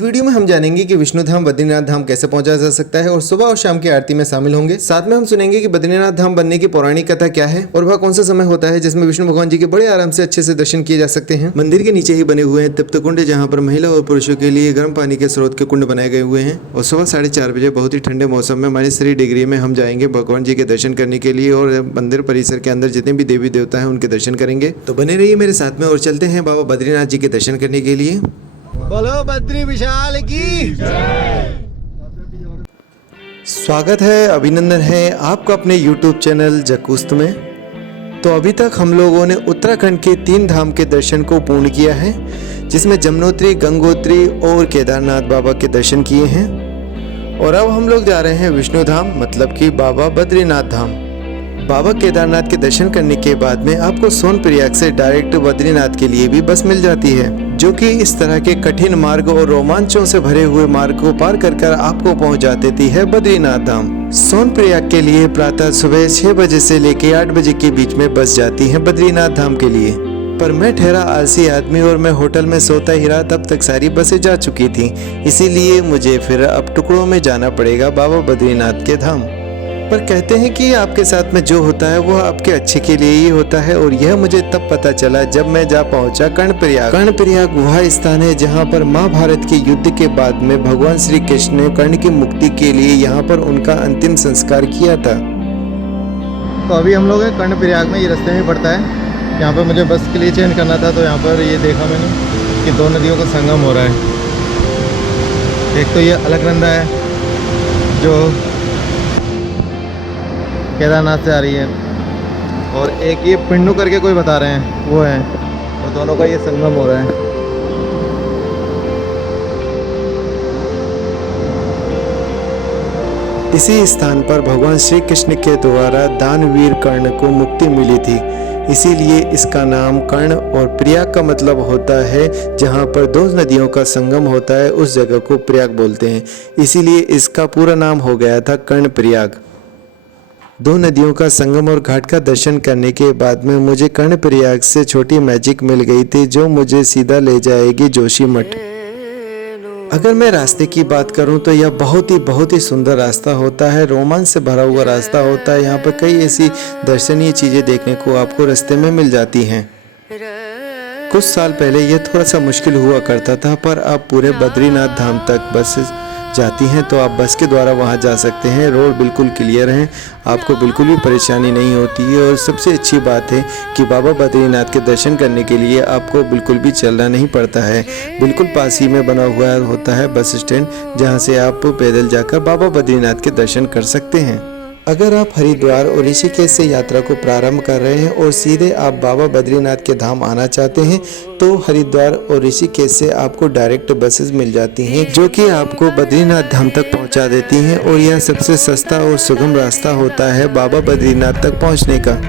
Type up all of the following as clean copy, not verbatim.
Video में हम जानेंगे कि विष्णु धाम बद्रीनाथ धाम कैसे पहुंचा जा सकता है और सुबह और शाम की आरती में शामिल होंगे। साथ में हम सुनेंगे कि बद्रीनाथ धाम बनने की पौराणिक कथा क्या है और वह कौन सा समय होता है जिसमें विष्णु भगवान जी के बड़े आराम से अच्छे से दर्शन किए जा सकते हैं। मंदिर के नीचे ही बने हुए हैं तप्त कुंड, जहाँ पर महिला और पुरुषों के लिए गर्म पानी के स्रोत के कुंड बनाए गए हुए हैं। और सुबह 4:30 बजे बहुत ही ठंडे मौसम में -3 डिग्री में हम जाएंगे भगवान जी के दर्शन करने के लिए और मंदिर परिसर के अंदर जितने भी देवी देवता है उनके दर्शन करेंगे। तो बने रहिए मेरे साथ में और चलते हैं बाबा बद्रीनाथ जी के दर्शन करने के लिए। बोलो बद्री विशाल की। स्वागत है, अभिनंदन है आपका अपने YouTube चैनल जकुस्त में। तो अभी तक हम लोगों ने उत्तराखंड के 3 धाम के दर्शन को पूर्ण किया है, जिसमें जमुनोत्री, गंगोत्री और केदारनाथ बाबा के दर्शन किए हैं। और अब हम लोग जा रहे हैं विष्णु धाम, मतलब कि बाबा बद्रीनाथ धाम। बाबा केदारनाथ के दर्शन करने के बाद में आपको सोनप्रयाग से डायरेक्ट बद्रीनाथ के लिए भी बस मिल जाती है, जो कि इस तरह के कठिन मार्ग और रोमांचों से भरे हुए मार्ग को पार कर आपको पहुंचा देती है बद्रीनाथ धाम। सोनप्रयाग के लिए प्रातः सुबह 6 बजे से लेकर 8 बजे के बीच में बस जाती है बद्रीनाथ धाम के लिए। पर मैं ठहरा आलसी आदमी और मैं होटल में सोता ही रहा, तब तक सारी बसें जा चुकी थी। इसीलिए मुझे फिर अब टुकड़ों में जाना पड़ेगा बाबा बद्रीनाथ के धाम। पर कहते हैं कि आपके साथ में जो होता है वह आपके अच्छे के लिए ही होता है, और यह मुझे तब पता चला जब मैं जा पहुंचा कर्णप्रयाग। कर्णप्रयाग वह स्थान है जहां पर महाभारत के युद्ध के बाद में भगवान श्री कृष्ण ने कर्ण की मुक्ति के लिए यहां पर उनका अंतिम संस्कार किया था। तो अभी हम लोग हैं कर्णप्रयाग में, ये रास्ते में पड़ता है। यहाँ पर मुझे बस के लिए चेंज करना था, तो यहाँ पर ये देखा मैंने कि 2 नदियों का संगम हो रहा है। एक तो ये अलकनंदा है जो केदारनाथ से आ रही है, और एक ये पिंडू करके कोई बता रहे हैं वो है, और दोनों का ये संगम हो रहा है। इसी स्थान पर भगवान श्री कृष्ण के द्वारा दानवीर कर्ण को मुक्ति मिली थी, इसीलिए इसका नाम कर्ण, और प्रयाग का मतलब होता है जहाँ पर 2 नदियों का संगम होता है, उस जगह को प्रयाग बोलते हैं। इसीलिए इसका पूरा नाम हो गया था कर्णप्रयाग। 2 नदियों का संगम और घाट का दर्शन करने के बाद में मुझे कर्णप्रयाग से छोटी मैजिक मिल गई थी, जो मुझे सीधा ले जाएगी जोशीमठ। अगर मैं रास्ते की बात करूं तो यह बहुत ही सुंदर रास्ता होता है, रोमांच से भरा हुआ रास्ता होता है। यहाँ पर कई ऐसी दर्शनीय चीजें देखने को आपको रास्ते में मिल जाती हैं। कुछ साल पहले यह थोड़ा सा मुश्किल हुआ करता था, पर अब पूरे बद्रीनाथ धाम तक बस जाती हैं, तो आप बस के द्वारा वहां जा सकते हैं। रोड बिल्कुल क्लियर है, आपको बिल्कुल भी परेशानी नहीं होती है। और सबसे अच्छी बात है कि बाबा बद्रीनाथ के दर्शन करने के लिए आपको बिल्कुल भी चलना नहीं पड़ता है। बिल्कुल पास ही में बना हुआ होता है बस स्टैंड, जहां से आप पैदल जाकर बाबा बद्रीनाथ के दर्शन कर सकते हैं। अगर आप हरिद्वार और ऋषिकेश से यात्रा को प्रारंभ कर रहे हैं और सीधे आप बाबा बद्रीनाथ के धाम आना चाहते हैं, तो हरिद्वार और ऋषिकेश से आपको डायरेक्ट बसेस मिल जाती हैं, जो कि आपको बद्रीनाथ धाम तक पहुंचा देती हैं। और यह सबसे सस्ता और सुगम रास्ता होता है बाबा बद्रीनाथ तक पहुंचने का।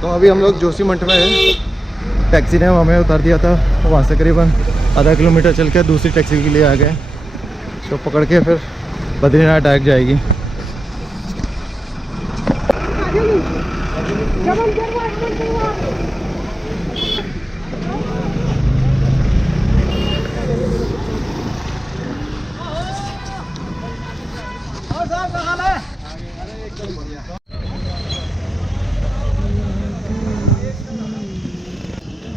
तो अभी हम लोग जोशीमठ में हैं। टैक्सी ने हमें उतार दिया था, वहाँ से करीबन आधा किलोमीटर चल के दूसरी टैक्सी के लिए आ गए। तो पकड़ के फिर बद्रीनाथ डायरेक्ट जाएगी।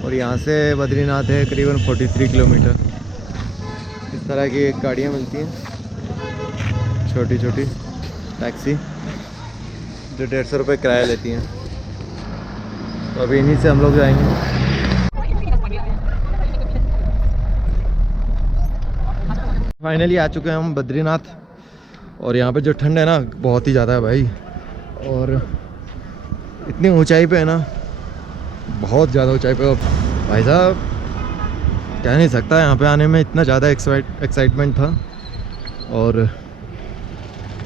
और यहाँ से बद्रीनाथ है करीबन 43 किलोमीटर। इस तरह की गाड़ियाँ मिलती हैं, छोटी छोटी टैक्सी, जो 150 रुपये किराया लेती हैं। तो अभी इन्हीं से हम लोग जाएंगे। फाइनली आ चुके हैं हम बद्रीनाथ, और यहाँ पे जो ठंड है ना बहुत ही ज़्यादा है भाई। और इतनी ऊंचाई पे है ना, बहुत ज़्यादा ऊंचाई पे भाई साहब, कह नहीं सकता। यहाँ पे आने में इतना ज़्यादा एक्साइटमेंट था, और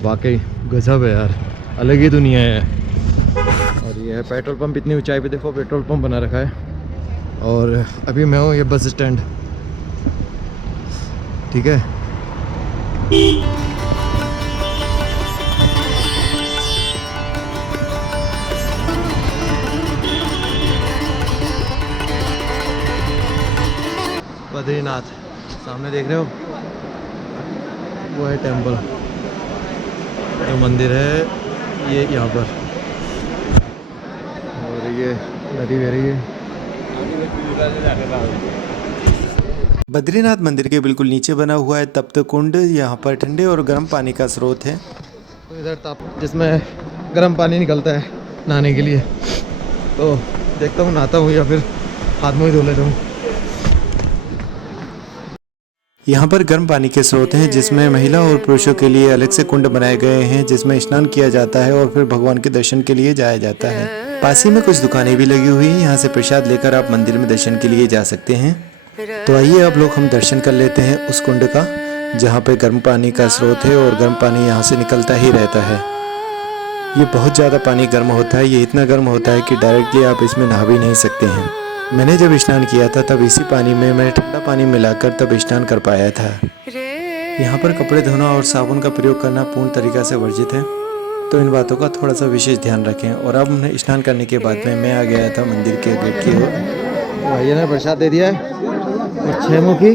वाकई गजब है यार, अलग ही दुनिया है। और ये है पेट्रोल पंप, इतनी ऊंचाई पे देखो पेट्रोल पंप बना रखा है। और अभी मैं हूँ ये बस स्टैंड, ठीक है। बद्रीनाथ सामने देख रहे हो, वो है टेम्पल, जो मंदिर है ये यहाँ पर, और ये नदी बह रही है। बद्रीनाथ मंदिर के बिल्कुल नीचे बना हुआ है तप्त कुंड। यहाँ पर ठंडे और गर्म पानी का स्रोत है। तो इधर ताप जिसमें गर्म पानी निकलता है नहाने के लिए, तो देखता हूँ नहाता हूँ या फिर हाथ मुँह धो लेता हूँ। यहाँ पर गर्म पानी के स्रोत हैं जिसमें महिला और पुरुषों के लिए अलग से कुंड बनाए गए हैं, जिसमें स्नान किया जाता है और फिर भगवान के दर्शन के लिए जाया जाता है। पास ही में कुछ दुकानें भी लगी हुई हैं, यहाँ से प्रसाद लेकर आप मंदिर में दर्शन के लिए जा सकते हैं। तो आइए अब लोग हम दर्शन कर लेते हैं उस कुंड का, जहाँ पे गर्म पानी का स्रोत है और गर्म पानी यहाँ से निकलता ही रहता है। ये बहुत ज़्यादा पानी गर्म होता है, ये इतना गर्म होता है कि डायरेक्टली आप इसमें नहा भी नहीं सकते हैं। मैंने जब स्नान किया था तब इसी पानी में मैंने ठंडा पानी मिलाकर तब स्नान कर पाया था। यहाँ पर कपड़े धोना और साबुन का प्रयोग करना पूर्ण तरीका से वर्जित है, तो इन बातों का थोड़ा सा विशेष ध्यान रखें। और अब हमने स्नान करने के बाद में मैं आ गया था मंदिर के गेट की ओर। भैया ने प्रसाद दे दिया है और 6 मुखी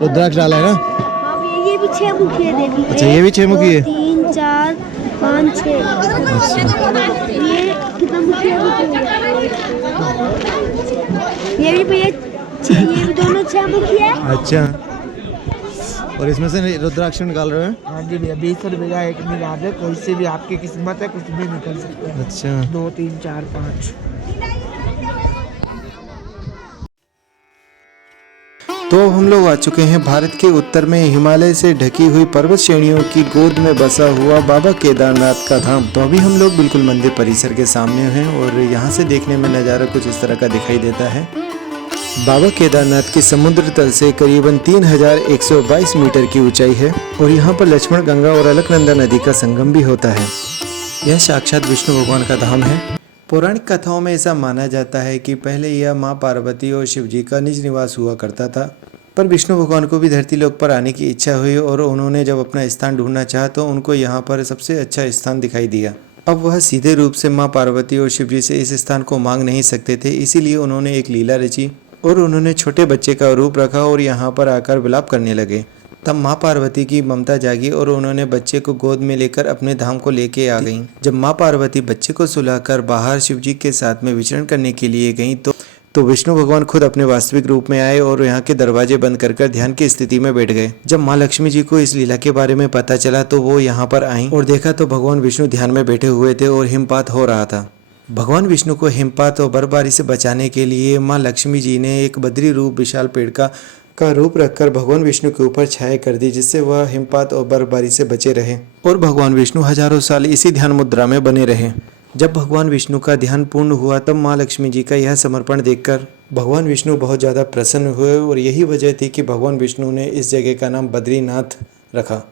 रुद्राक्ष डाला है ना। हाँ भैया, ये भी 6 मुखी है, देखिए। अच्छा, ये भी 6 मुखी है। 3 4 5 6। ये कितना मुखी है? ये भी भैया ये भी दोनों 6 मुखी है। अच्छा, और इसमें से रुद्राक्ष निकाल रहे हैं। हाँ जी भैया, 20 रुपये का एक निकाल है, कोई से भी आपकी किस्मत है, कुछ भी निकल सकता है। अच्छा, 2 3 4 5। तो अब हम लोग आ चुके हैं भारत के उत्तर में हिमालय से ढकी हुई पर्वत श्रेणियों की गोद में बसा हुआ बाबा केदारनाथ का धाम। तो अभी हम लोग बिल्कुल मंदिर परिसर के सामने हैं और यहाँ से देखने में नज़ारा कुछ इस तरह का दिखाई देता है। बाबा केदारनाथ की समुद्र तल से करीबन 3122 मीटर की ऊंचाई है और यहाँ पर लक्ष्मण गंगा और अलकनंदा नदी का संगम भी होता है। यह साक्षात विष्णु भगवान का धाम है। पौराणिक कथाओं में ऐसा माना जाता है कि पहले यह माँ पार्वती और शिव जी का निज निवास हुआ करता था, पर विष्णु भगवान को भी धरती लोक पर आने की इच्छा हुई और उन्होंने जब अपना स्थान ढूंढना चाहा तो उनको यहाँ पर सबसे अच्छा स्थान दिखाई दिया। अब वह सीधे रूप से माँ पार्वती और शिव जी से इस स्थान को मांग नहीं सकते थे, इसीलिए उन्होंने एक लीला रची और उन्होंने छोटे बच्चे का रूप रखा और यहाँ पर आकर विलाप करने लगे। तब माँ पार्वती की ममता जागी और उन्होंने बच्चे को गोद में लेकर अपने धाम को लेके आ गईं। जब माँ पार्वती बच्चे को सुलाकर बाहर शिव जी के साथ में विचरण करने के लिए गईं तो विष्णु भगवान खुद अपने वास्तविक रूप में आए और यहाँ के दरवाजे बंद कर ध्यान की स्थिति में बैठ गए। जब माँ लक्ष्मी जी को इस लीला के बारे में पता चला तो वो यहाँ पर आईं और देखा तो भगवान विष्णु ध्यान में बैठे हुए थे और हिमपात हो रहा था। भगवान विष्णु को हिमपात और बर्फबारी से बचाने के लिए माँ लक्ष्मी जी ने एक बद्री रूप विशाल पेड़ का रूप रखकर भगवान विष्णु के ऊपर छाया कर दी, जिससे वह हिमपात और बर्फबारी से बचे रहे और भगवान विष्णु हजारों साल इसी ध्यान मुद्रा में बने रहे। जब भगवान विष्णु का ध्यान पूर्ण हुआ तब माँ लक्ष्मी जी का यह समर्पण देखकर भगवान विष्णु बहुत ज़्यादा प्रसन्न हुए और यही वजह थी कि भगवान विष्णु ने इस जगह का नाम बद्रीनाथ रखा,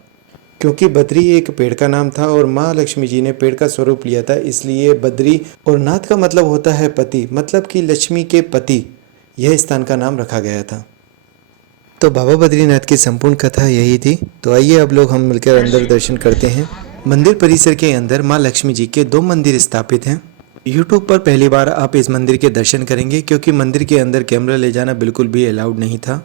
क्योंकि बद्री एक पेड़ का नाम था और माँ लक्ष्मी जी ने पेड़ का स्वरूप लिया था, इसलिए बद्री और नाथ का मतलब होता है पति, मतलब कि लक्ष्मी के पति। यह स्थान का नाम रखा गया था। तो बाबा बद्रीनाथ की संपूर्ण कथा यही थी। तो आइए अब लोग हम मिलकर अंदर दर्शन करते हैं। मंदिर परिसर के अंदर माँ लक्ष्मी जी के 2 मंदिर स्थापित हैं। YouTube पर पहली बार आप इस मंदिर के दर्शन करेंगे, क्योंकि मंदिर के अंदर कैमरा ले जाना बिल्कुल भी अलाउड नहीं था।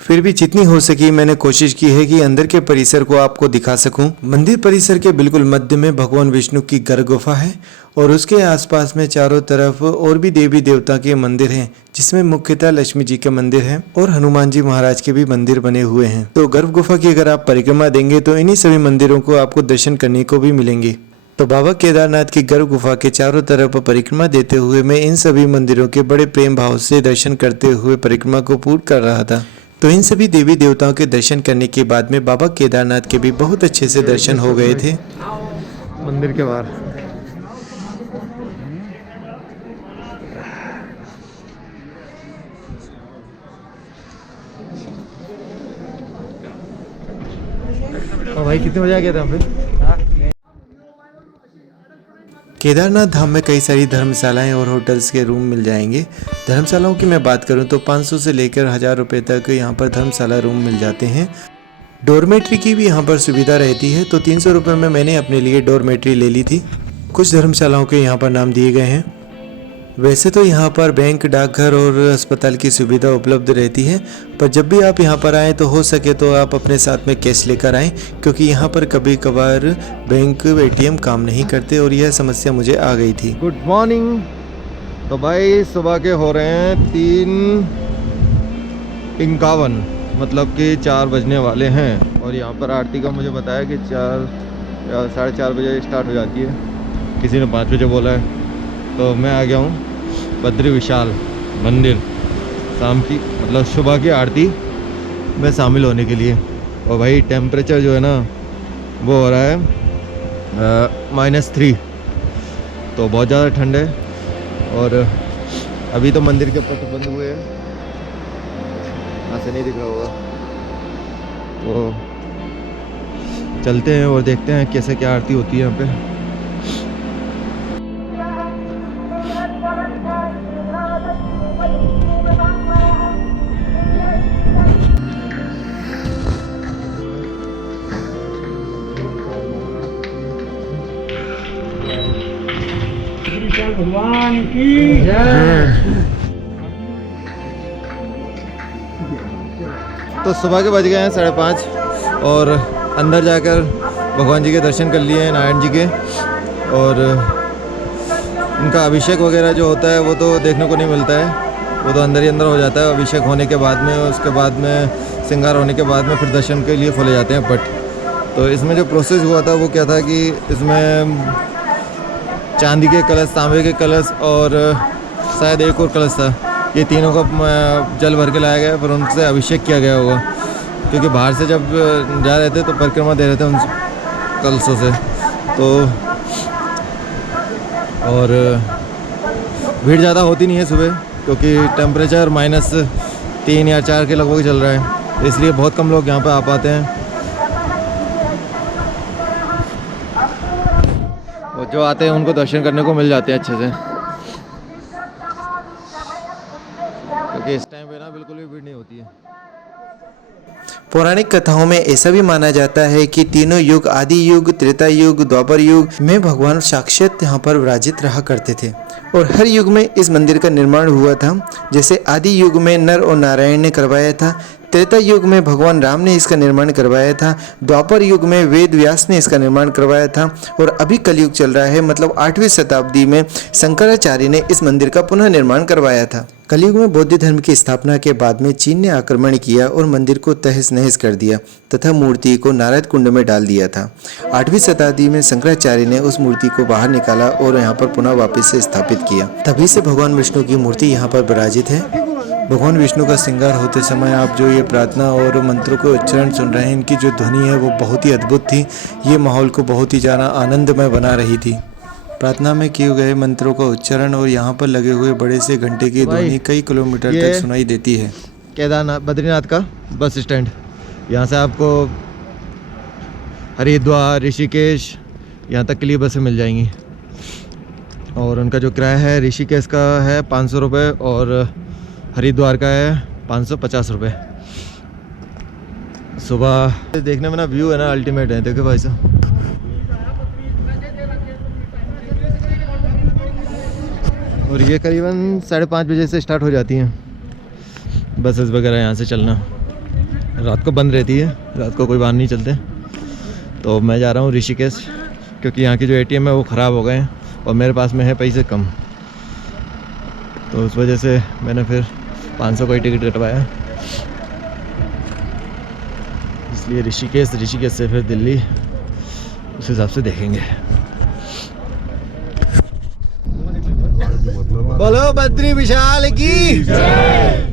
फिर भी जितनी हो सकी मैंने कोशिश की है कि अंदर के परिसर को आपको दिखा सकूं। मंदिर परिसर के बिल्कुल मध्य में भगवान विष्णु की गर्भ गुफा है और उसके आसपास में चारों तरफ और भी देवी देवता के मंदिर हैं, जिसमें मुख्यतः लक्ष्मी जी के मंदिर हैं और हनुमान जी महाराज के भी मंदिर बने हुए हैं। तो गर्भ गुफा की अगर आप परिक्रमा देंगे तो इन्हीं सभी मंदिरों को आपको दर्शन करने को भी मिलेंगे। तो बाबा केदारनाथ की गर्भ गुफा के चारों तरफ परिक्रमा देते हुए मैं इन सभी मंदिरों के बड़े प्रेम भाव से दर्शन करते हुए परिक्रमा को पूर्ण कर रहा था। तो इन सभी देवी देवताओं के दर्शन करने के बाद में बाबा केदारनाथ के भी बहुत अच्छे से दर्शन हो गए थे। मंदिर के बाहर भाई कितने बजे आ गया था फिर? केदारनाथ धाम में कई सारी धर्मशालाएं और होटल्स के रूम मिल जाएंगे। धर्मशालाओं की मैं बात करूं तो 500 से लेकर 1000 रुपये तक यहां पर धर्मशाला रूम मिल जाते हैं। डोरमेट्री की भी यहां पर सुविधा रहती है, तो 300 रुपये में मैंने अपने लिए डोरमेट्री ले ली थी। कुछ धर्मशालाओं के यहां पर नाम दिए गए हैं। वैसे तो यहाँ पर बैंक, डाकघर और अस्पताल की सुविधा उपलब्ध रहती है, पर जब भी आप यहाँ पर आएँ तो हो सके तो आप अपने साथ में कैश लेकर आएँ, क्योंकि यहाँ पर कभी कभार बैंक ATM काम नहीं करते और यह समस्या मुझे आ गई थी। Good morning. तो भाई सुबह के हो रहे हैं 3:51, मतलब कि 4 बजने वाले हैं। और यहाँ पर आरती का मुझे बताया कि 4 या 4:30 बजे स्टार्ट हो जाती है, किसी ने 5 बजे बोला है। तो मैं आ गया हूँ बद्री विशाल मंदिर शाम की, मतलब सुबह की आरती में शामिल होने के लिए। और भाई टेम्परेचर जो है ना वो हो रहा है -3, तो बहुत ज़्यादा ठंड है। और अभी तो मंदिर के पट बंद हुए हैं, यहाँ से नहीं दिख रहा होगा, तो चलते हैं और देखते हैं कैसे क्या आरती होती है यहाँ पे। भगवान की तो सुबह के बज गए हैं 5:30 और अंदर जाकर भगवान जी के दर्शन कर लिए हैं, नारायण जी के। और उनका अभिषेक वगैरह जो होता है वो तो देखने को नहीं मिलता है, वो तो अंदर ही अंदर हो जाता है। अभिषेक होने के बाद में, उसके बाद में श्रृंगार होने के बाद में फिर दर्शन के लिए खोले जाते हैं पट। तो इसमें जो प्रोसेस हुआ था वो क्या था कि इसमें चांदी के कलश, तांबे के कलश और शायद एक और कलश था, ये तीनों का जल भर के लाया गया, फिर उनसे अभिषेक किया गया होगा, क्योंकि बाहर से जब जा रहे थे तो परिक्रमा दे रहे थे उन कलशों से। तो और भीड़ ज़्यादा होती नहीं है सुबह, क्योंकि टेम्परेचर -3 या 4 के लगभग चल रहा है, इसलिए बहुत कम लोग यहाँ पे आ पाते हैं। और जो आते हैं उनको दर्शन करने को मिल जाते हैं अच्छे से, क्योंकि इस टाइम पे ना बिल्कुल भी भीड़ नहीं होती है। पौराणिक कथाओं में ऐसा भी माना जाता है कि तीनों युग, आदि युग, त्रेता युग, द्वापर युग में भगवान साक्षात यहाँ पर विराजित रहा करते थे और हर युग में इस मंदिर का निर्माण हुआ था। जैसे आदि युग में नर और नारायण ने करवाया था, त्रेता युग में भगवान राम ने इसका निर्माण करवाया था, द्वापर युग में वेद व्यास ने इसका निर्माण करवाया था और अभी कलयुग चल रहा है, मतलब 8वीं शताब्दी में शंकराचार्य ने इस मंदिर का पुनः निर्माण करवाया था। कलयुग में बौद्ध धर्म की स्थापना के बाद में चीन ने आक्रमण किया और मंदिर को तहस नहस कर दिया तथा मूर्ति को नारद कुंड में डाल दिया था। 8वीं शताब्दी में शंकराचार्य ने उस मूर्ति को बाहर निकाला और यहाँ पर पुनः वापस से स्थापित किया। तभी से भगवान विष्णु की मूर्ति यहाँ पर विराजित है। भगवान विष्णु का श्रृंगार होते समय आप जो ये प्रार्थना और मंत्रों के उच्चारण सुन रहे हैं, इनकी जो ध्वनि है वो बहुत ही अद्भुत थी। ये माहौल को बहुत ही ज़्यादा आनंदमय बना रही थी। प्रार्थना में किए गए मंत्रों का उच्चारण और यहाँ पर लगे हुए बड़े से घंटे की ध्वनि कई किलोमीटर तक सुनाई देती है। केदारनाथ बद्रीनाथ का बस स्टैंड, यहाँ से आपको हरिद्वार, ऋषिकेश यहाँ तक के लिए बसें मिल जाएंगी। और उनका जो किराया है, ऋषिकेश का है 500 रुपये और हरिद्वार का है 550 रुपये। सुबह देखने में ना व्यू है ना अल्टीमेट है, देखो भाई साहब। और ये करीबन 5:30 बजे से स्टार्ट हो जाती हैं बसेस वगैरह यहाँ से चलना। रात को बंद रहती है, रात को कोई बाहर नहीं चलते। तो मैं जा रहा हूँ ऋषिकेश, क्योंकि यहाँ की जो ATM है वो ख़राब हो गए हैं और मेरे पास में है पैसे कम, तो उस वजह से मैंने फिर 500 का ही टिकट कटवाया। इसलिए ऋषिकेश से फिर दिल्ली, उस हिसाब से देखेंगे। बोलो बद्री विशाल की जय।